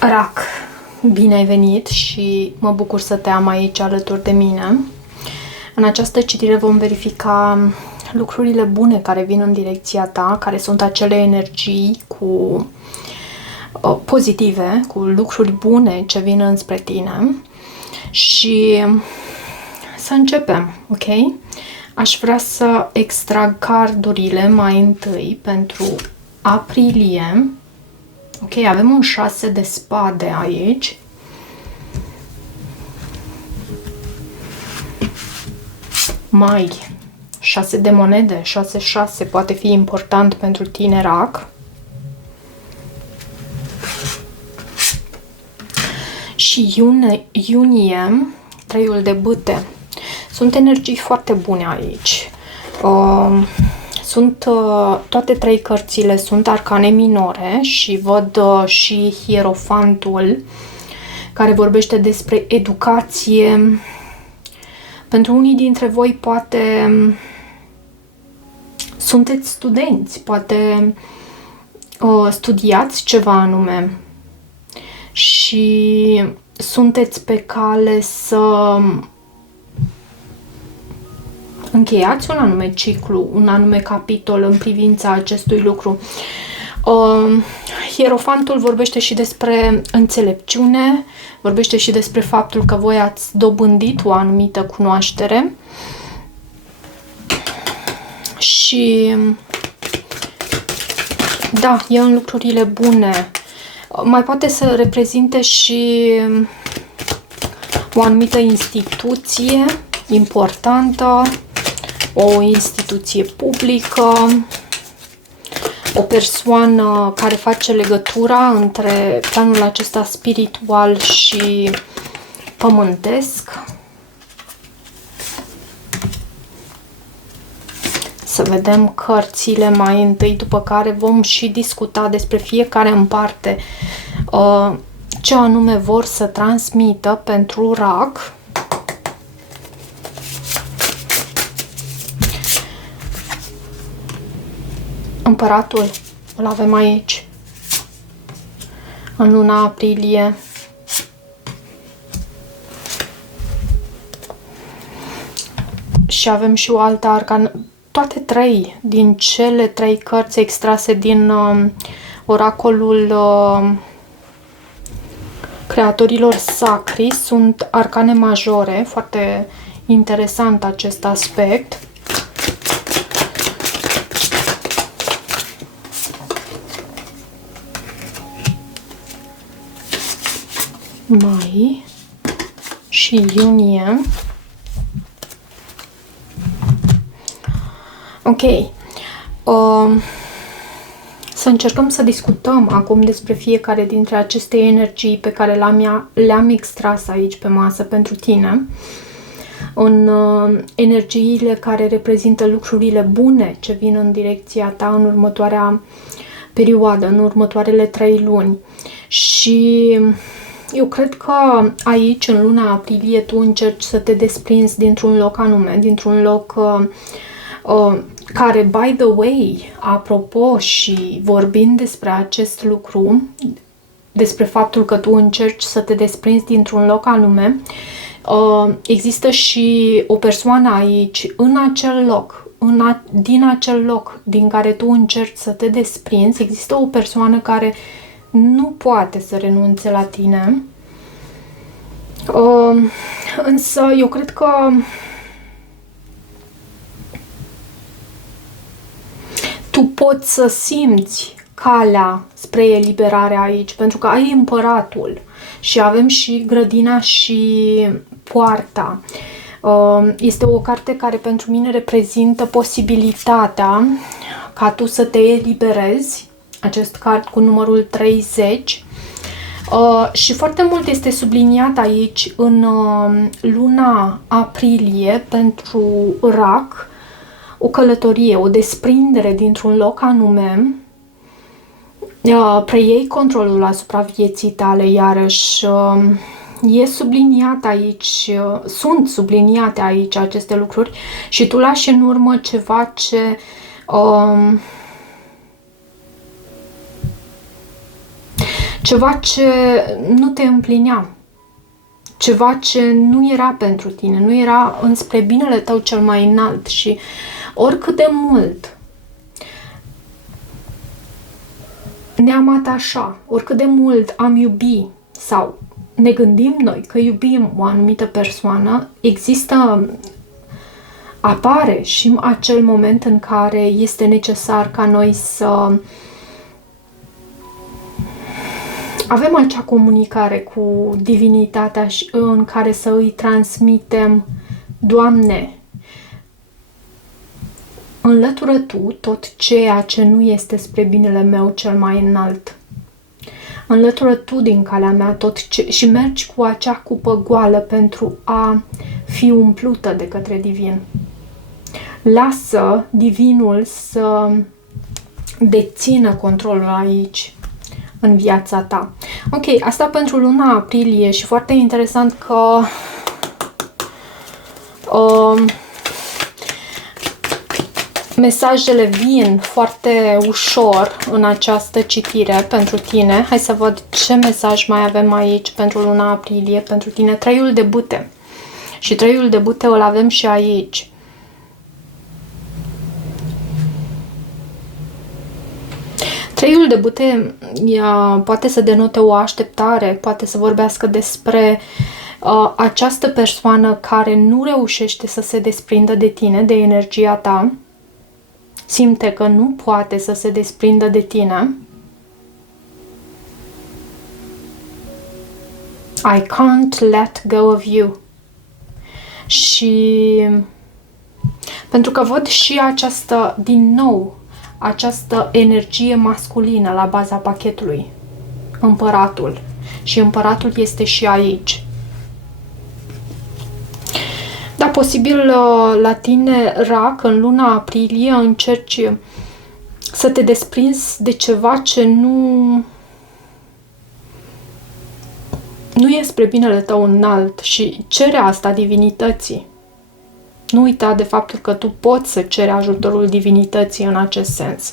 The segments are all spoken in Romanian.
Rac, bine ai venit și mă bucur să te am aici alături de mine. În această citire vom verifica lucrurile bune care vin în direcția ta, care sunt acele energii pozitive, cu lucruri bune ce vin înspre tine. Și să începem, ok? Aș vrea să extrag cardurile mai întâi pentru aprilie. Ok, avem un 6 de spade aici. Mai 6 de monede, 6-6 poate fi important pentru tine, Rac. Și iunie, 3-ul de bâte. Sunt energii foarte bune aici. Toate trei cărțile sunt arcane minore și văd și Hierofantul, care vorbește despre educație. Pentru unii dintre voi poate sunteți studenți, poate studiați ceva anume și sunteți pe cale să încheiați un anume ciclu, un anume capitol în privința acestui lucru. Hierofantul vorbește și despre înțelepciune, vorbește și despre faptul că voi ați dobândit o anumită cunoaștere și da, e în lucrurile bune. Mai poate să reprezinte și o anumită instituție importantă, o instituție publică, o persoană care face legătura între planul acesta spiritual și pământesc. Să vedem cărțile mai întâi, după care vom și discuta despre fiecare în parte ce anume vor să transmită pentru Rac. Împăratul îl avem aici, în luna aprilie. Și avem și o altă arcană. Toate trei din cele trei cărți extrase din oracolul creatorilor sacri sunt arcane majore. Foarte interesant acest aspect. Mai și iunie. Ok. Să încercăm să discutăm acum despre fiecare dintre aceste energii pe care le-am extras aici pe masă pentru tine. În energiile care reprezintă lucrurile bune ce vin în direcția ta în următoarea perioadă, în următoarele 3 luni. Și eu cred că aici, în luna aprilie, tu încerci să te desprinzi dintr-un loc anume, dintr-un loc care, by the way, apropo și vorbind despre acest lucru, despre faptul că tu încerci să te desprinzi dintr-un loc anume, există și o persoană aici, în acel loc, din acel loc din care tu încerci să te desprinzi, există o persoană care nu poate să renunțe la tine. Însă eu cred că tu poți să simți calea spre eliberare aici, pentru că ai împăratul și avem și grădina și poarta. Este o carte care pentru mine reprezintă posibilitatea ca tu să te eliberezi, acest card cu numărul 30. Și foarte mult este subliniat aici în luna aprilie pentru Rac o călătorie, o desprindere dintr-un loc anume. Preiei controlul asupra vieții tale, iarăși e subliniat aici, sunt subliniate aici aceste lucruri și tu lași în urmă ceva ce ceva ce nu te împlinea, ceva ce nu era pentru tine, nu era înspre binele tău cel mai înalt. Și oricât de mult ne-am atașa, oricât de mult am iubi sau ne gândim noi că iubim o anumită persoană, apare și acel moment în care este necesar ca noi să avem acea comunicare cu divinitatea în care să îi transmitem: Doamne, înlătură Tu tot ceea ce nu este spre binele meu cel mai înalt. Înlătură Tu din calea mea și mergi cu acea cupă goală pentru a fi umplută de către Divin. Lasă Divinul să dețină controlul aici, în viața ta. Ok, asta pentru luna aprilie și foarte interesant că mesajele vin foarte ușor în această citire pentru tine. Hai să văd ce mesaj mai avem aici pentru luna aprilie, pentru tine. Trăiul de bâte. Și trăiul de bâte îl avem și aici. Trăiul de bâte poate să denote o așteptare, poate să vorbească despre această persoană care nu reușește să se desprindă de tine, de energia ta. Simte că nu poate să se desprindă de tine. I can't let go of you. Și pentru că văd și această, din nou, această energie masculină la baza pachetului. Împăratul. Și împăratul este și aici. Da, posibil la tine, Rac, în luna aprilie încerci să te desprinzi de ceva ce nu e spre binele tău înalt și cere asta divinității. Nu uita de faptul că tu poți să ceri ajutorul divinității în acest sens.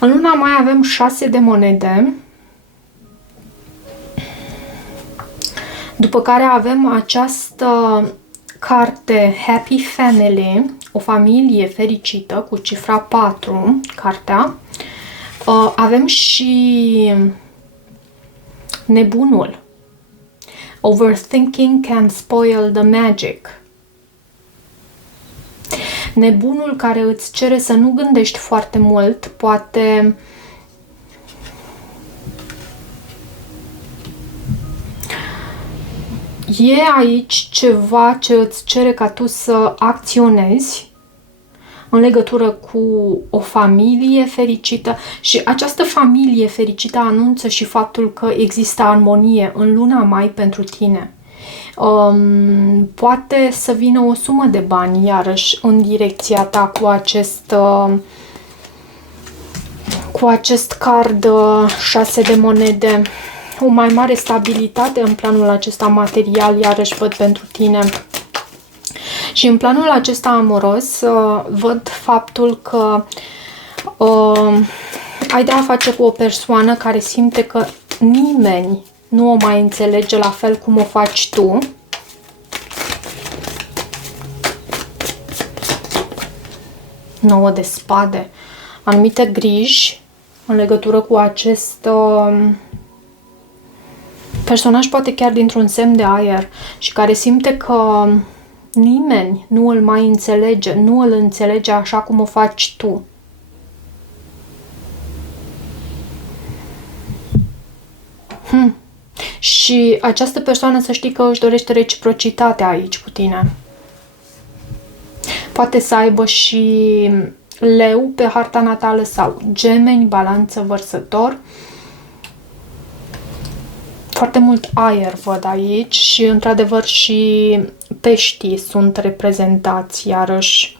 În luna mai avem 6 de monede. După care avem această carte Happy Family, o familie fericită, cu cifra 4, cartea. Avem și nebunul. Overthinking can spoil the magic. Nebunul care îți cere să nu gândești foarte mult, poate e aici ceva ce îți cere ca tu să acționezi în legătură cu o familie fericită și această familie fericită anunță și faptul că există armonie în luna mai pentru tine. Poate să vină o sumă de bani iarăși în direcția ta cu acest card 6 de monede. O mai mare stabilitate în planul acesta material iarăși văd pentru tine. Și în planul acesta amoros văd faptul că ai de a face cu o persoană care simte că nimeni nu o mai înțelege la fel cum o faci tu. Nouă de spade. Anumite griji în legătură cu acest personaj, poate chiar dintr-un semn de aer, și care simte că nimeni nu îl mai înțelege, nu îl înțelege așa cum o faci tu. Și această persoană, să știi că își dorește reciprocitatea aici cu tine. Poate să aibă și leu pe harta natală sau gemeni, balanță, vărsător. Foarte mult aer văd aici și, într-adevăr, și peștii sunt reprezentați iarăși.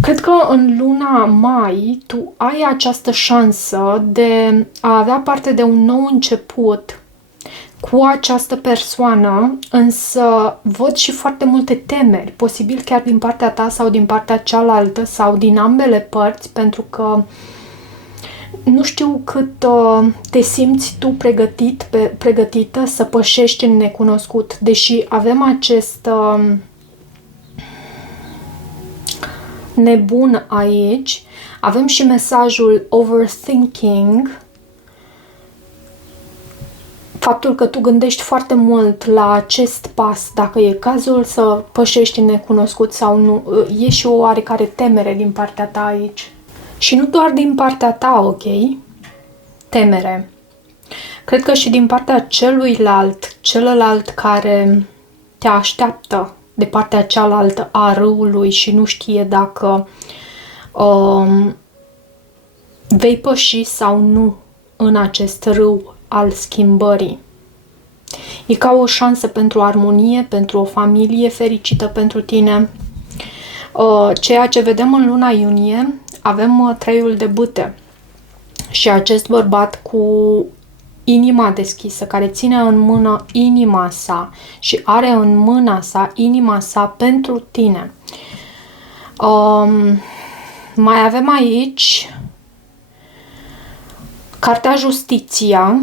Cred că în luna mai tu ai această șansă de a avea parte de un nou început cu această persoană, însă văd și foarte multe temeri, posibil chiar din partea ta sau din partea cealaltă sau din ambele părți, pentru că nu știu cât te simți tu pregătită să pășești în necunoscut, deși avem acest nebun aici, avem și mesajul overthinking, faptul că tu gândești foarte mult la acest pas, dacă e cazul să pășești în necunoscut sau nu. E și o oarecare temere din partea ta aici. Și nu doar din partea ta, ok? Temere. Cred că și din partea celălalt care te așteaptă de partea cealaltă a râului și nu știe dacă vei păși sau nu în acest râu al schimbării. E ca o șansă pentru armonie, pentru o familie fericită pentru tine. Ceea ce vedem în luna iunie, avem treiul de bâte și acest bărbat cu inima deschisă, care ține în mână inima sa și are în mâna sa inima sa pentru tine. Mai avem aici cartea Justiția,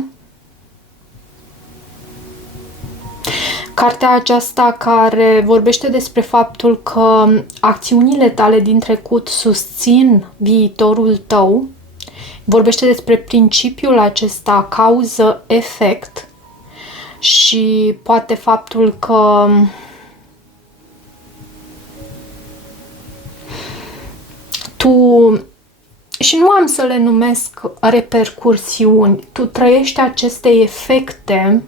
cartea aceasta care vorbește despre faptul că acțiunile tale din trecut susțin viitorul tău, vorbește despre principiul acesta cauză-efect și poate faptul că tu, și nu am să le numesc repercursiuni, tu trăiești aceste efecte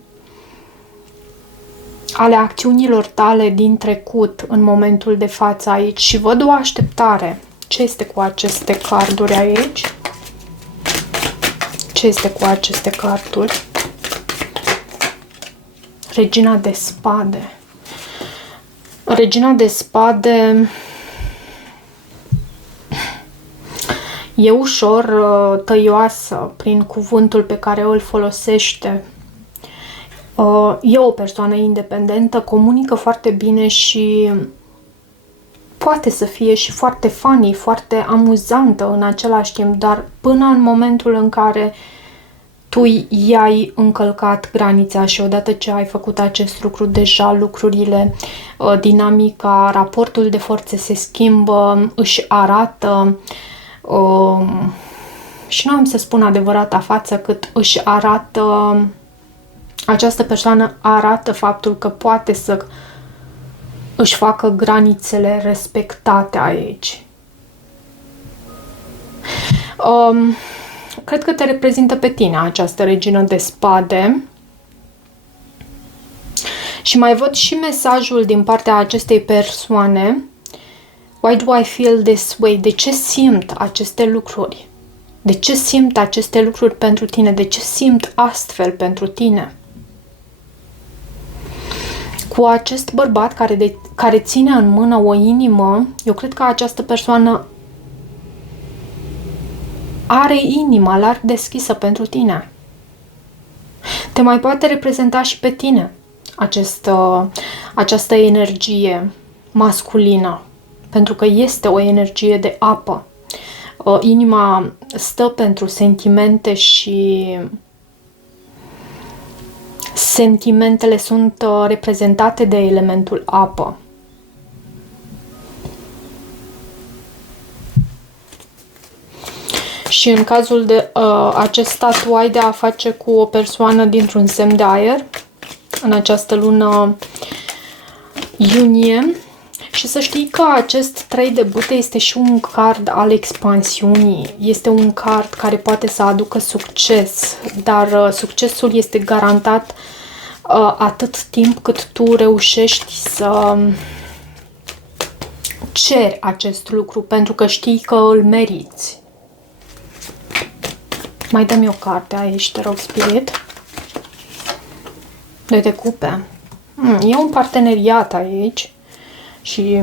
ale acțiunilor tale din trecut în momentul de față aici și văd o așteptare. Ce este cu aceste carduri aici? Ce este cu aceste carduri? Regina de spade. Regina de spade e ușor tăioasă prin cuvântul pe care îl folosește. E o persoană independentă, comunică foarte bine și poate să fie și foarte funny, foarte amuzantă în același timp, dar până în momentul în care tu i-ai încălcat granița și odată ce ai făcut acest lucru, deja lucrurile, dinamica, raportul de forțe se schimbă, își arată și nu am să spun adevărata față, cât își arată, această persoană arată faptul că poate să își facă granițele respectate aici. Cred că te reprezintă pe tine această regină de spade. Și mai văd și mesajul din partea acestei persoane. Why do I feel this way? De ce simt aceste lucruri? De ce simt aceste lucruri pentru tine? De ce simt astfel pentru tine? Cu acest bărbat care ține în mână o inimă, eu cred că această persoană are inima larg deschisă pentru tine. Te mai poate reprezenta și pe tine această energie masculină, pentru că este o energie de apă. Inima stă pentru sentimente și sentimentele sunt reprezentate de elementul apă. Și în cazul de acesta tu ai de a face cu o persoană dintr-un semn de aer în această lună iunie. Și să știi că acest 3 de bâte este și un card al expansiunii. Este un card care poate să aducă succes, dar succesul este garantat atât timp cât tu reușești să ceri acest lucru, pentru că știi că îl meriți. Mai dă-mi o carte aici, te rog, Spirit. 2 de cupe. E un parteneriat aici și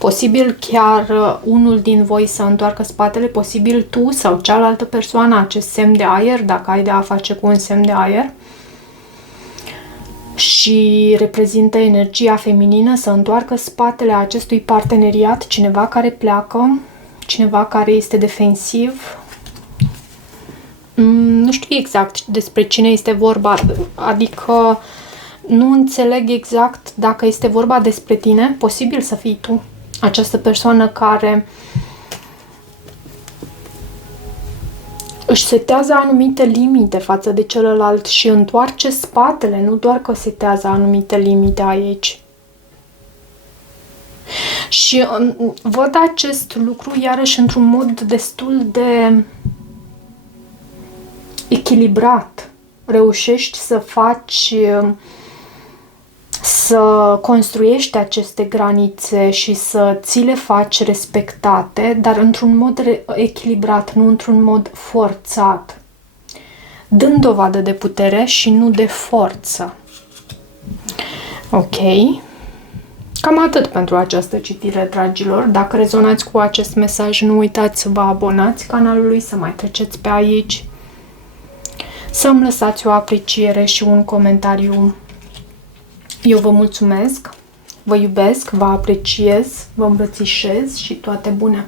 Posibil chiar unul din voi să întoarcă spatele, posibil tu sau cealaltă persoană, acest semn de aer, dacă ai de a face cu un semn de aer. Și reprezintă energia feminină, să întoarcă spatele acestui parteneriat, cineva care pleacă, cineva care este defensiv. Nu știu exact despre cine este vorba, adică nu înțeleg exact dacă este vorba despre tine, posibil să fii tu, această persoană care își setează anumite limite față de celălalt și întoarce spatele, nu doar că setează anumite limite aici. Și văd acest lucru iarăși într-un mod destul de echilibrat. Reușești să construiești aceste granițe și să ți le faci respectate, dar într-un mod echilibrat, nu într-un mod forțat, dând dovadă de putere și nu de forță. Ok. Cam atât pentru această citire, dragilor. Dacă rezonați cu acest mesaj, nu uitați să vă abonați canalului, să mai treceți pe aici, să-mi lăsați o apreciere și un comentariu. Eu vă mulțumesc, vă iubesc, vă apreciez, vă îmbrățișez și toate bune!